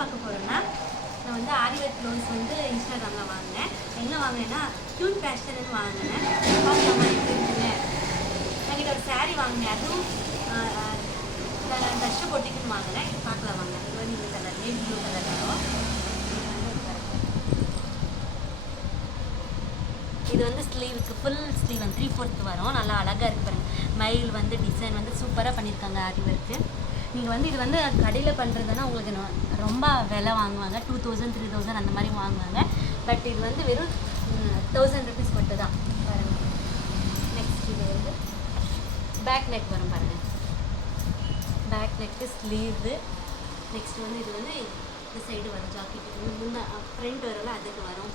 பார்க்க போகிறோன்னா நான் வந்து ஆரி ஒர்க் ப்ளவுஸ் வந்து இன்ஸ்டாகிராமில் வாங்கினேன். எங்கே வாங்கினேன்னா க்யூட் ஃபேஷன்னு வாங்கினேன். பார்க்கலாமா இருக்குங்க. நான் இங்கே ஒரு சாரீ வாங்கினேன். அதுவும் டஸ்ட்டு போட்டிக்குன்னு வாங்கினேன். பார்க்கலாம் வாங்க. இது வந்து இந்த கலர் நேவி ப்ளூ கலர் வரும். இது வந்து ஸ்லீவுக்கு ஃபுல் ஸ்லீவ் வந்து 3/4 வரும். நல்லா அழகாக இருக்கு பாருங்கள். மயில் வந்து டிசைன் வந்து சூப்பராக பண்ணியிருக்காங்க ஆரி ஒர்க்கு. நீங்கள் வந்து இது வந்து கடையில் பண்ணுறதுன்னா உங்களுக்கு ரொம்ப விலை வாங்குவாங்க. 2000 3000 அந்த மாதிரி வாங்குவாங்க. பட் இது வந்து வெறும் 1000 rupees மட்டும் தான் பாருங்கள். நெக்ஸ்ட் இது வந்து பேக் நெக் வரும் பாருங்கள். Back neck sleeve. நெக்ஸ்ட் வந்து இது வந்து இந்த சைடு வரும். ஜாக்கெட்டுக்கு முன்னே ஃப்ரண்ட் வரல அதுக்கு வரும்.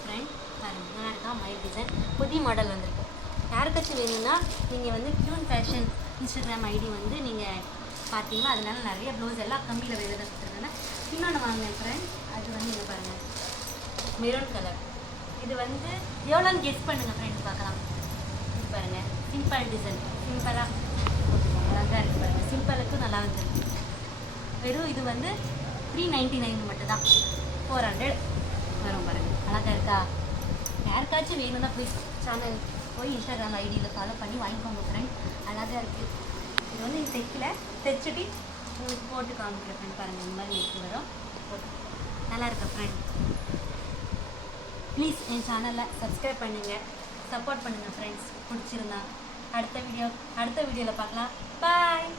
ஃப்ரண்ட் பாருங்கள் நல்லா இருக்கா. மயில் டிசைன் புதிய மாடல் வந்திருக்கு. யாருக்காச்சும் வேணும்னா நீங்கள் வந்து க்யூன் ஃபேஷன் இன்ஸ்டாகிராம் ஐடி வந்து நீங்கள் பார்த்தீங்கன்னா அதனால நிறைய ப்ளவுஸ் எல்லாம் கம்மியில் வேறு தான் கொடுத்துருக்காங்க. இன்னொன்று வாங்கினேன் ஃப்ரெண்ட். அது வந்து இங்கே பாருங்கள் மெரூன் கலர். இது வந்து எவ்வளோன்னு கெஸ் பண்ணுங்கள் ஃப்ரெண்ட்ஸ் பார்க்கலாம். இது பாருங்கள் சிம்பிள் டிசைன். சிம்பிளாக அழகாக இருக்குது பாருங்கள். சிம்பிளுக்கும் நல்லா வந்துருக்கு. வெறும் இது வந்து 399 மட்டும் தான். 400 வரும் பாருங்கள். அழகாக இருக்கா. யாருக்காச்சும் வேணும்னா ப்ளீஸ் சேனல் போய் இன்ஸ்டாகிராம் ஐடியில் ஃபாலோ பண்ணி வாங்கிக்கோங்க ஃப்ரெண்ட். அழகாக இருக்குது. இது வந்து இது தைக்கல தைச்சிட்டு உங்களுக்கு போட்டு காமிக்கிற ஃப்ரெண்ட் பாருங்கள். இந்த மாதிரி நெக் வரும். நல்லா இருக்கு ஃப்ரெண்ட். ப்ளீஸ் என் சேனலில் சப்ஸ்கிரைப் பண்ணுங்கள், சப்போர்ட் பண்ணுங்கள் ஃப்ரெண்ட்ஸ். பிடிச்சிருந்தா அடுத்த வீடியோவில் பார்க்கலாம். பாய்.